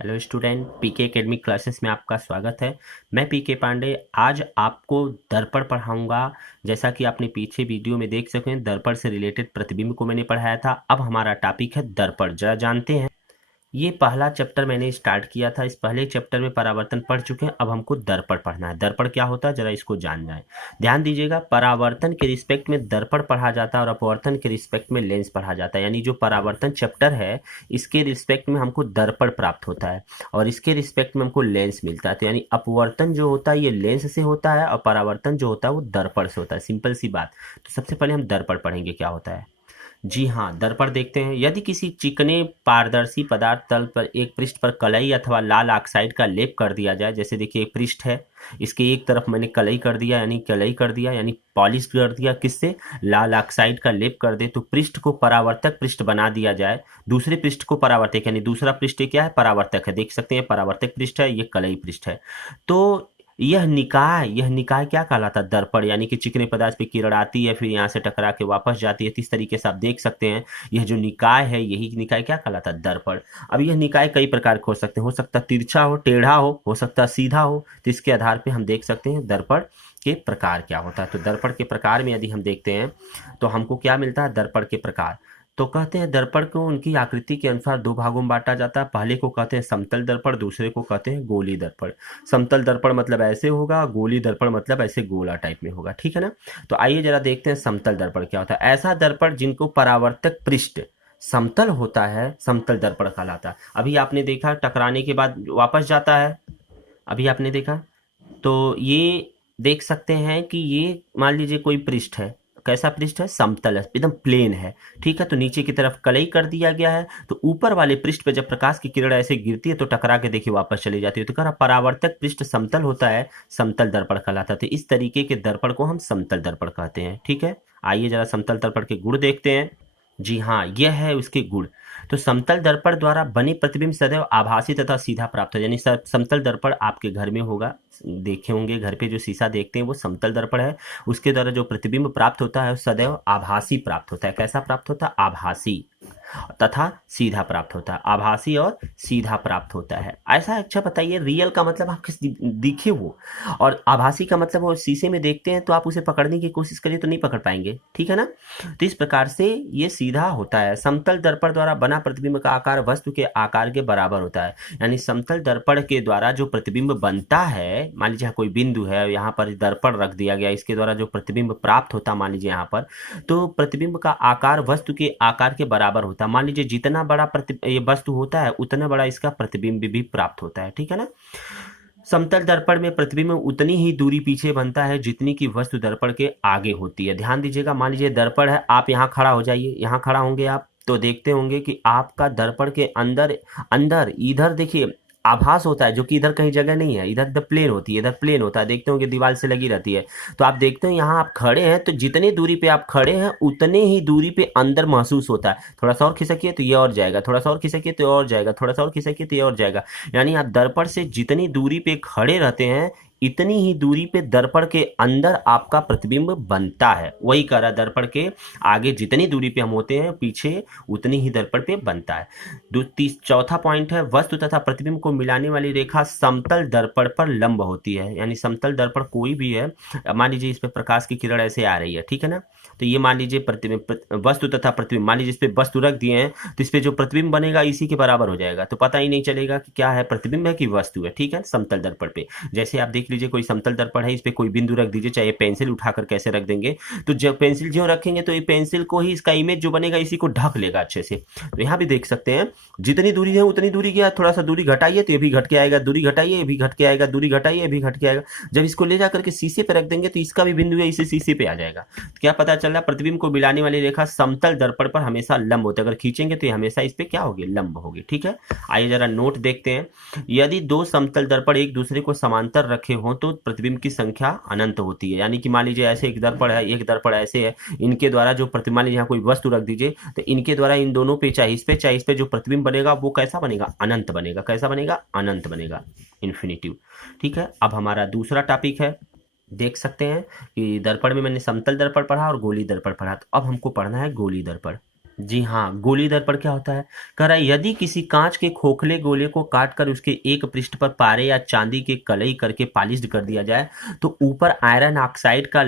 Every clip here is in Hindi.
हेलो स्टूडेंट, पीके एकेडमिक क्लासेस में आपका स्वागत है। मैं पीके पांडे आज आपको दर्पण पढ़ाऊंगा। जैसा कि आपने पीछे वीडियो में देख सकें, दर्पण से रिलेटेड प्रतिबिंब को मैंने पढ़ाया था। अब हमारा टॉपिक है दर्पण। जरा जानते हैं, ये पहला चैप्टर मैंने स्टार्ट किया था। इस पहले चैप्टर में परावर्तन पढ़ चुके हैं। अब हमको दर्पण पढ़ना है। दर्पण क्या होता है, जरा इसको जान जाए। ध्यान दीजिएगा, परावर्तन के रिस्पेक्ट में दर्पण पढ़ा जाता है और अपवर्तन के रिस्पेक्ट में लेंस पढ़ा जाता है। यानी जो परावर्तन चैप्टर है, इसके रिस्पेक्ट में हमको दर्पण प्राप्त होता है और इसके रिस्पेक्ट में हमको लेंस मिलता है। तो यानी अपवर्तन जो होता है ये लेंस से होता है और परावर्तन जो होता है वो दर्पण से होता है। सिंपल सी बात। तो सबसे पहले हम दर्पण पढ़ेंगे क्या होता है। जी हाँ, दर्पण देखते हैं। यदि किसी चिकने पारदर्शी पदार्थ तल पर एक पृष्ठ पर कलई अथवा लाल ऑक्साइड का लेप कर दिया जाए, जैसे देखिए एक पृष्ठ है, इसके एक तरफ मैंने कलई कर दिया, यानी कलई कर दिया यानी पॉलिश कर दिया, किससे? लाल ऑक्साइड का लेप कर दे तो पृष्ठ को परावर्तक पृष्ठ बना दिया जाए। दूसरे पृष्ठ को परावर्तक, यानी दूसरा पृष्ठ क्या है? परावर्तक है। देख सकते हैं परावर्तक पृष्ठ है, ये कलई पृष्ठ है। तो यह निकाय क्या कहलाता है? दर्पण। यानी कि चिकने पदार्थ पे किरण आती है, फिर यहाँ से टकरा के वापस जाती है। इस तरीके से आप देख सकते हैं, यह जो निकाय है, यही निकाय क्या कहलाता है? दर्पण। अब यह निकाय कई प्रकार के हो सकते हैं। हो सकता है तिरछा हो, टेढ़ा हो सकता है सीधा हो। तो इसके आधार पे हम देख सकते हैं दर्पण के प्रकार क्या होता है। तो दर्पण के प्रकार में यदि हम देखते हैं तो हमको क्या मिलता है? दर्पण के प्रकार। तो कहते हैं दर्पण को उनकी आकृति के अनुसार दो भागों में बांटा जाता है। पहले को कहते हैं समतल दर्पण, दूसरे को कहते हैं गोली दर्पण। समतल दर्पण मतलब ऐसे होगा, गोली दर्पण मतलब ऐसे गोला टाइप में होगा। ठीक है ना? तो आइए जरा देखते हैं समतल दर्पण क्या होता है। ऐसा दर्पण जिनको परावर्तक पृष्ठ समतल होता है, समतल दर्पण कहलाता है। अभी आपने देखा टकराने के बाद वापस जाता है, अभी आपने देखा। तो ये देख सकते हैं कि ये मान लीजिए कोई पृष्ठ है। कैसा पृष्ठ है? समतल है, एकदम प्लेन है। ठीक है, तो नीचे की तरफ कलई कर दिया गया है। तो ऊपर वाले पृष्ठ पे जब प्रकाश की किरण ऐसे गिरती है तो टकरा के देखिए वापस चली जाती है। तो कह रहा परावर्तक पृष्ठ समतल होता है, समतल दर्पण कहलाता है। तो इस तरीके के दर्पण को हम समतल दर्पण कहते हैं। ठीक है, आइए जरा समतल दर्पण के गुण देखते हैं। जी हाँ, यह है उसके गुण। तो समतल दर्पण द्वारा बने प्रतिबिंब सदैव आभासी तथा सीधा प्राप्त हो। यानी समतल दर्पण आपके घर में होगा, देखे होंगे घर पे जो शीशा देखते हैं वो समतल दर्पण है। उसके द्वारा जो प्रतिबिंब प्राप्त होता है वो सदैव आभासी प्राप्त होता है। कैसा प्राप्त होता है? आभासी तथा सीधा प्राप्त होता है। आभासी और सीधा प्राप्त होता है। ऐसा अच्छा बताइए, रियल का मतलब आप किस दिखे वो, और आभासी का मतलब वो शीशे में देखते हैं तो आप उसे पकड़ने की कोशिश करिए तो नहीं पकड़ पाएंगे। ठीक है ना? तो इस प्रकार से ये सीधा होता है। समतल दर्पण द्वारा बना प्रतिबिंब का आकार वस्तु के आकार के बराबर होता है। यानी समतल दर्पण के द्वारा जो प्रतिबिंब बनता है, मान लीजिए कोई बिंदु है, यहाँ पर दर्पण रख दिया गया, इसके द्वारा जो प्रतिबिंब प्राप्त होता है मान लीजिए यहाँ पर, तो प्रतिबिंब का आकार वस्तु के आकार के बराबर होता है। मान लीजिए जितना बड़ा ये वस्तु होता है उतना बड़ा इसका प्रतिबिंब भी प्राप्त होता है। ठीक है ना? समतल दर्पण में प्रतिबिंब उतनी ही दूरी पीछे बनता है जितनी की वस्तु दर्पण के आगे होती है। ध्यान दीजिएगा, मान लीजिए दर्पण है, आप यहाँ खड़ा हो जाइए, यहाँ खड़ा होंगे आप तो देखते होंगे कि आपका दर्पण के अंदर अंदर इधर देखिए आभास होता है, जो कि इधर कहीं जगह नहीं है। इधर द प्लेन होती है, इधर प्लेन होता है, देखते होंगे दीवार से लगी रहती है। तो आप देखते हो यहाँ आप खड़े हैं तो जितनी दूरी पे आप खड़े हैं उतने ही दूरी पे अंदर महसूस होता है। थोड़ा सा और खिसकिए तो ये और जाएगा, थोड़ा सा और खिसकिए तो और जाएगा, थोड़ा सा और खिसकिए तो ये और जाएगा। यानी आप दर्पण से जितनी दूरी पे खड़े रहते हैं इतनी ही दूरी पे दर्पण के अंदर आपका प्रतिबिंब बनता है। वही कह रहा, दर्पण के आगे जितनी दूरी पे हम होते हैं पीछे उतनी ही दर्पण पे बनता है। चौथा पॉइंट है, वस्तु तथा प्रतिबिंब को मिलाने वाली रेखा समतल दर्पण पर लंब होती है। यानी समतल दर्पण कोई भी है, मान लीजिए इस पे प्रकाश की किरण ऐसे आ रही है, ठीक है ना? तो ये मान लीजिए प्रतिबिंब, वस्तु तथा प्रतिबिंब, मान लीजिए इस पे वस्तु रख दिए हैं तो इस पे जो प्रतिबिंब बनेगा इसी के बराबर हो जाएगा। तो पता ही नहीं चलेगा कि क्या है, प्रतिबिंब है कि वस्तु है। ठीक है, समतल दर्पण पे जैसे आप देख लीजिए कोई समतल दर्पण है, इस पे कोई बिंदु रख दीजिए, चाहे पेंसिल उठाकर कैसे रख देंगे, तो जब पेंसिल जो रखेंगे तो ये पेंसिल को ही इसका इमेज जो बनेगा इसी को ढक लेगा अच्छे से। तो यहाँ भी देख सकते हैं जितनी दूरी है उतनी दूरी गया, थोड़ा सा दूरी घटाइए तो ये भी घट के आएगा, दूरी घटाइए ये भी घट के आएगा, दूरी घटाइए ये भी घट के आएगा। जब इसको ले जाकर के शीशे पे रख देंगे तो इसका भी बिंदु है इसी शीशे पे आ जाएगा। तो क्या पता चल रहा, प्रतिबिंब को मिलाने वाली रेखा समतल दर्पण पर हमेशा लंब होती है। अगर खींचेंगे तो ये हमेशा इस पे क्या होगी? लंब होगी। ठीक है, आइए जरा नोट देखते हैं। यदि दो समतल दर्पण एक दूसरे को समांतर रखे हों तो प्रतिबिंब की संख्या अनंत होती है। यानी कि मान लीजिए ऐसे एक दर्पण है, एक दर्पण ऐसे है, इनके द्वारा जो प्रतिबिंब, मान लीजिए यहाँ कोई वस्तु रख दीजिए तो इनके द्वारा इन दोनों पे चाहे इस पे जो प्रतिबिंब बनेगा वो कैसा बनेगा? अनंत बनेगा। कैसा बनेगा? अनंत बनेगा, इन्फिनिटिव। ठीक है, अब हमारा दूसरा टॉपिक है, देख सकते हैं कि दर्पण में मैंने समतल दर्पण पढ़ा और गोली दर्पण पढ़ा। तो अब हमको पढ़ना है गोली दर्पण। जी हाँ, गोली दर्पण क्या होता है? कह रहा है यदि किसी कांच के खोखले गोले को काटकर उसके एक पृष्ठ पर पारे या चांदी के कलई करके पॉलिश्ड कर दिया जाए, तो ऊपर आयरन ऑक्साइड का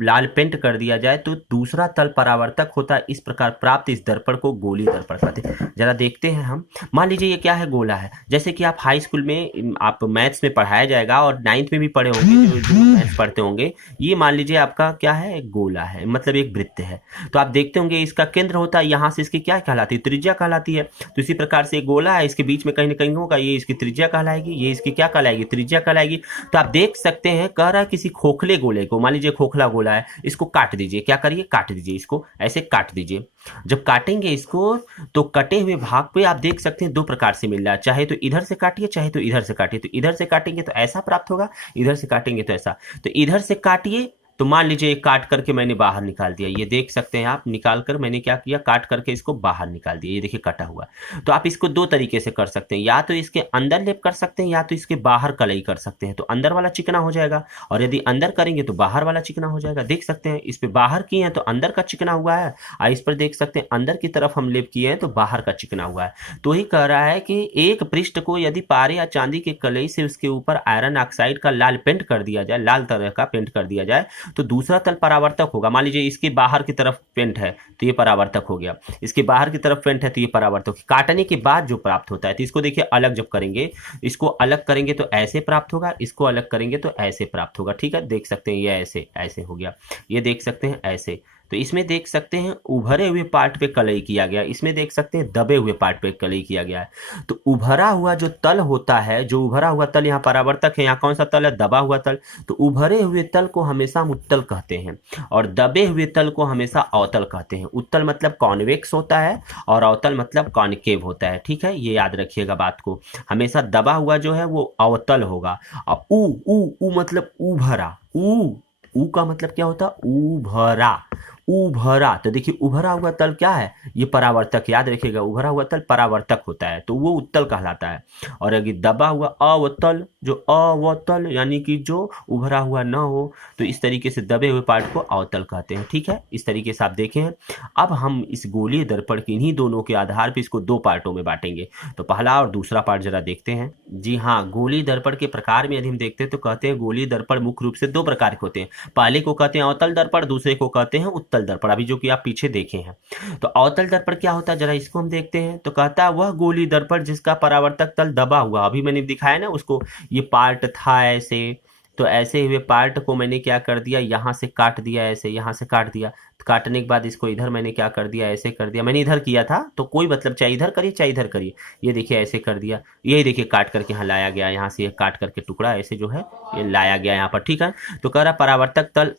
लाल पेंट कर दिया जाए, तो दूसरा तल परावर्तक होता है। इस प्रकार प्राप्त इस दर्पण को गोली दर्पण कहते हैं। जरा देखते हैं हम। मान लीजिए ये क्या है, गोला है। जैसे कि आप हाई स्कूल में आप मैथ्स में पढ़ाया जाएगा और 9th में भी पढ़े होंगे, जो मैथ्स पढ़ते होंगे। ये मान लीजिए आपका क्या है, एक गोला है, मतलब एक वृत्त है। तो आप देखते होंगे इसका केंद्र होता है, यहाँ से इसकी क्या कहलाती है, त्रिज्या कहलाती है। तो इसी प्रकार से गोला है, इसके बीच में कहीं ना कहीं होगा, ये इसकी त्रिज्या कहलाएगी, ये इसकी क्या कहलाएगी, त्रिज्या कहलाएगी। तो आप देख सकते हैं, कह रहा है किसी खोखले गोले को, मान लीजिए खोखला गोला है, इसको काट दीजिए। क्या करिए, काट दीजिए, इसको ऐसे काट दीजिए। जब काटेंगे इसको, तो कटे हुए भाग पे आप देख सकते हैं दो प्रकार से मिल रहा है, चाहे तो इधर से काटिए, चाहे तो इधर से काटिए। तो इधर से काटेंगे तो ऐसा प्राप्त होगा, इधर से काटेंगे तो ऐसा। तो इधर से काटिए, तो मान लीजिए काट करके मैंने बाहर निकाल दिया, ये देख सकते हैं आप, निकाल कर मैंने क्या किया, काट करके इसको बाहर निकाल दिया, ये देखिए कटा हुआ। तो आप इसको दो तरीके से कर सकते हैं, या तो इसके अंदर लेप कर सकते हैं, या तो इसके बाहर कलई कर सकते हैं। तो अंदर वाला चिकना हो जाएगा, और यदि अंदर करेंगे तो बाहर वाला चिकना हो जाएगा। देख सकते हैं, इस पे बाहर किए हैं तो अंदर का चिकना हुआ है, और इस पर देख सकते हैं अंदर की तरफ हम लेप किए हैं तो बाहर का चिकना हुआ है। तो ही कह रहा है कि एक पृष्ठ को यदि पारे या चांदी के कलई से उसके ऊपर आयरन ऑक्साइड का लाल पेंट कर दिया जाए, लाल तरह का पेंट कर दिया जाए, तो दूसरा तल परावर्तक होगा। मान लीजिए इसके बाहर की तरफ पेंट है तो ये परावर्तक हो गया, इसके बाहर की तरफ पेंट है तो ये परावर्तक। काटने के बाद जो प्राप्त होता है, तो इसको देखिए अलग जब करेंगे, इसको अलग करेंगे तो ऐसे प्राप्त होगा, इसको अलग करेंगे तो ऐसे प्राप्त होगा। ठीक है, देख सकते हैं ये ऐसे ऐसे हो गया, ये देख सकते हैं ऐसे। तो इसमें देख सकते हैं उभरे हुए पार्ट पे कलई किया गया, इसमें देख सकते हैं दबे हुए पार्ट पे कलई किया गया है। तो उभरा हुआ जो तल होता है, जो उभरा हुआ तल, यहाँ परावर्तक है, यहाँ कौन सा तल है, दबा हुआ तल। तो उभरे हुए तल को हमेशा हम उत्तल कहते हैं, और दबे हुए तल को हमेशा अवतल कहते हैं। उत्तल मतलब कॉन्वेक्स होता है, और अवतल मतलब कॉन्केव होता है। ठीक है, ये याद रखिएगा बात को। हमेशा दबा हुआ जो है वो अवतल होगा। और ऊ ऊ ऊ मतलब उभरा, ऊ का मतलब क्या होता है, उभरा, उभरा। तो देखिए उभरा हुआ तल क्या है, ये परावर्तक, याद रखिएगा, उभरा हुआ तल परावर्तक होता है, तो वो उत्तल कहलाता है। और अगर दबा हुआ अवतल, जो अवतल यानी कि जो उभरा हुआ ना हो, तो इस तरीके से दबे हुए पार्ट को अवतल कहते हैं। ठीक है, इस तरीके से आप देखें हैं। अब हम इस गोलीय दर्पण के इन्हीं दोनों के आधार पर इसको दो पार्टों में बांटेंगे। तो पहला और दूसरा पार्ट जरा देखते हैं। जी हाँ, गोलीय दर्पण के प्रकार में यदि हम देखते हैं तो कहते हैं गोलीय दर्पण मुख्य रूप से दो प्रकार के होते हैं। पहले को कहते हैं अवतल दर्पण, दूसरे को कहते हैं उत्तल दर्पण, अभी जो कि आप पीछे देखे हैं। तो अवतल दर्पण क्या होता है, जरा इसको हम देखते हैं। तो कहता है वह गोलीय दर्पण जिसका परावर्तक तल दबा हुआ, अभी मैंने दिखाया ना उसको, ये पार्ट था ऐसे, तो ऐसे हुए पार्ट को मैंने क्या कर दिया, यहाँ से काट दिया, ऐसे यहाँ से काट दिया। तो काटने के बाद इसको इधर मैंने क्या कर दिया, ऐसे कर दिया। मैंने इधर किया था तो कोई मतलब, चाहे इधर करिए चाहे इधर करिए, ये देखिए ऐसे कर दिया। यही देखिए काट करके यहाँ लाया गया, यहाँ से ये काट करके टुकड़ा ऐसे जो है ये लाया गया यहाँ पर। ठीक है, तो कह रहा परावर्तक तल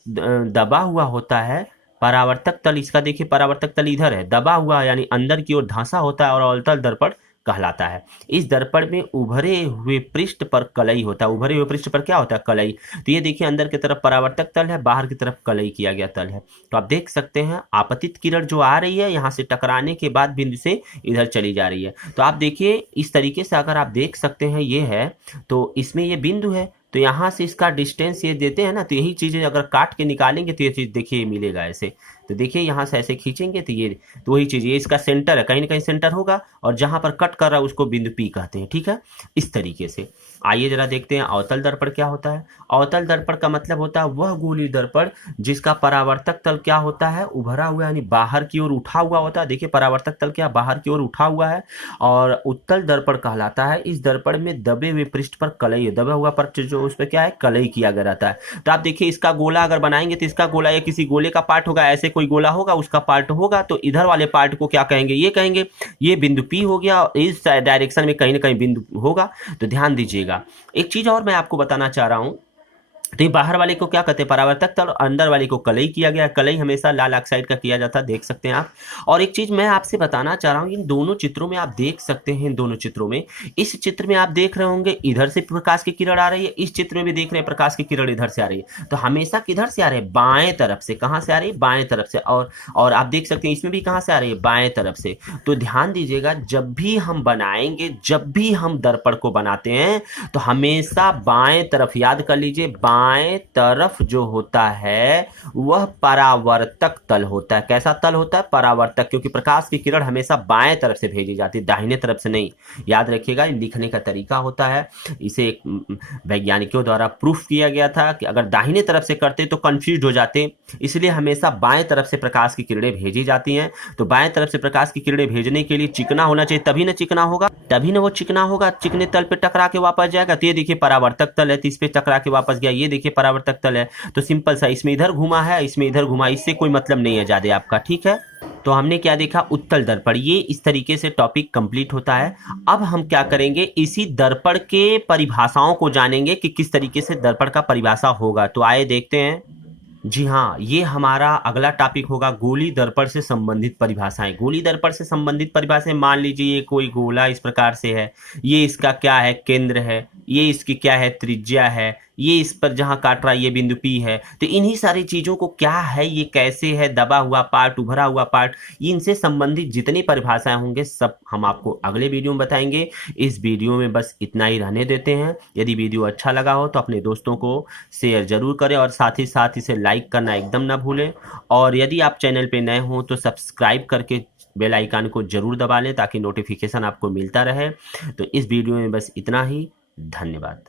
दबा हुआ होता है। परावर्तक तल इसका देखिए, परावर्तक तल इधर है, दबा हुआ यानी अंदर की ओर धंसा होता है, और अवतल दर्पण कहलाता है। इस दर्पण में उभरे हुए पृष्ठ पर कलई होता है। उभरे हुए पृष्ठ पर क्या होता है, कलई। तो ये देखिए अंदर की तरफ परावर्तक तल है, बाहर की तरफ कलई किया गया तल है। तो आप देख सकते हैं आपतित किरण जो आ रही है यहाँ से टकराने के बाद बिंदु से इधर चली जा रही है। तो आप देखिए इस तरीके से अगर आप देख सकते हैं, ये है तो इसमें ये बिंदु है, तो यहाँ से इसका डिस्टेंस ये देते हैं ना, तो यही चीज़ें अगर काट के निकालेंगे तो ये चीज़ देखिए मिलेगा ऐसे। तो देखिए यहाँ से ऐसे खींचेंगे तो ये, तो वही चीज़, ये इसका सेंटर है, कहीं ना कहीं सेंटर होगा, और जहाँ पर कट कर रहा है उसको बिंदु पी कहते हैं। ठीक है, इस तरीके से। आइए जरा देखते हैं अवतल दर्पण क्या होता है। अवतल दर्पण का मतलब होता है वह गोलीय दर्पण जिसका परावर्तक तल क्या होता है, उभरा हुआ यानी बाहर की ओर उठा हुआ होता है। देखिए परावर्तक तल क्या बाहर की ओर उठा हुआ है, और उत्तल दर्पण कहलाता है। इस दर्पण में दबे हुए पृष्ठ पर कलई है, दबा हुआ पर जो उस पर क्या है, कलई किया गया रहता है। तो आप देखिए इसका गोला अगर बनाएंगे तो इसका गोला या किसी गोले का पार्ट होगा, ऐसे कोई गोला होगा उसका पार्ट होगा, तो इधर वाले पार्ट को क्या कहेंगे, ये कहेंगे, ये बिंदु पी हो गया, इस डायरेक्शन में कहीं ना कहीं बिंदु होगा। तो ध्यान दीजिएगा। एक चीज और मैं आपको बताना चाह रहा हूं, तो ये बाहर वाले को क्या कहते हैं, परावर्तक तल, और अंदर वाले को कलई किया गया। कलई हमेशा लाल ऑक्साइड का किया जाता है, देख सकते हैं आप। और एक चीज मैं आपसे बताना चाह रहा हूँ, इन दोनों चित्रों में आप देख सकते हैं, इन दोनों चित्रों में, इस चित्र में आप देख रहे होंगे इधर से प्रकाश की किरण आ रही है, इस चित्र में भी देख रहे हैं प्रकाश की किरण इधर से आ रही है। तो हमेशा किधर से आ रहे हैं, बाएं तरफ से। कहां से आ रही है, बाएं तरफ से। और आप देख सकते हैं इसमें भी कहां से आ रही है, बाएं तरफ से। तो ध्यान दीजिएगा, जब भी हम बनाएंगे, जब भी हम दर्पण को बनाते हैं, तो हमेशा बाएं तरफ, याद कर लीजिए बाएं तरफ जो होता है वह परावर्तक तल होता है। कैसा तल होता है? परावर्तक, क्योंकि प्रकाश की किरण हमेशा बाएं तरफ से भेजी जाती है, दाहिने तरफ से नहीं। याद रखिएगा, लिखने का तरीका होता है। इसे एक वैज्ञानिकों द्वारा प्रूफ किया गया था कि अगर दाहिने तरफ से करते तो कंफ्यूज हो जाते, इसलिए हमेशा बाएं तरफ से प्रकाश की किरणें भेजी जाती हैं। तो बाएं तरफ से प्रकाश की किरणें भेजने के लिए चिकना होना चाहिए, तभी ना चिकना होगा, तभी ना वो चिकना होगा, चिकने तल पे टकरा के वापस जाएगा। तो ये देखिए परावर्तक तल है, तो इस पे टकरा के वापस गया। ये देखिए परावर्तक तल है, तो सिंपल सा, इसमें इधर घुमा है, इसमें इधर घुमा, इससे कोई मतलब नहीं है ज्यादा आपका। ठीक है, तो हमने क्या देखा? उत्तल दर्पण। ये इस तरीके से टॉपिक कंप्लीट होता है। अब हम क्या करेंगे, इसी दर्पण के परिभाषाओं को जानेंगे कि किस तरीके से दर्पण का परिभाषा होगा। तो आइए देखते हैं। जी हाँ, ये हमारा अगला टॉपिक होगा, गोली दर्पण से संबंधित परिभाषाएं। गोली दर्पण से संबंधित परिभाषाएं, मान लीजिए ये कोई गोला इस प्रकार से है, ये इसका क्या है? केंद्र है, ये इसकी क्या है? त्रिज्या है, ये इस पर जहां काट रहा है ये बिंदु P है। तो इन्हीं सारी चीजों को क्या है, ये कैसे है, दबा हुआ पार्ट, उभरा हुआ पार्ट, इनसे संबंधित जितनी परिभाषाएं होंगे सब हम आपको अगले वीडियो में बताएंगे। इस वीडियो में बस इतना ही रहने देते हैं। यदि वीडियो अच्छा लगा हो तो अपने दोस्तों को शेयर जरूर करें और साथ ही साथ इसे लाइक करना एकदम ना भूलें। और यदि आप चैनल पे नए हों तो सब्सक्राइब करके बेल आइकन को जरूर दबा लें ताकि नोटिफिकेशन आपको मिलता रहे। तो इस वीडियो में बस इतना ही। धन्यवाद।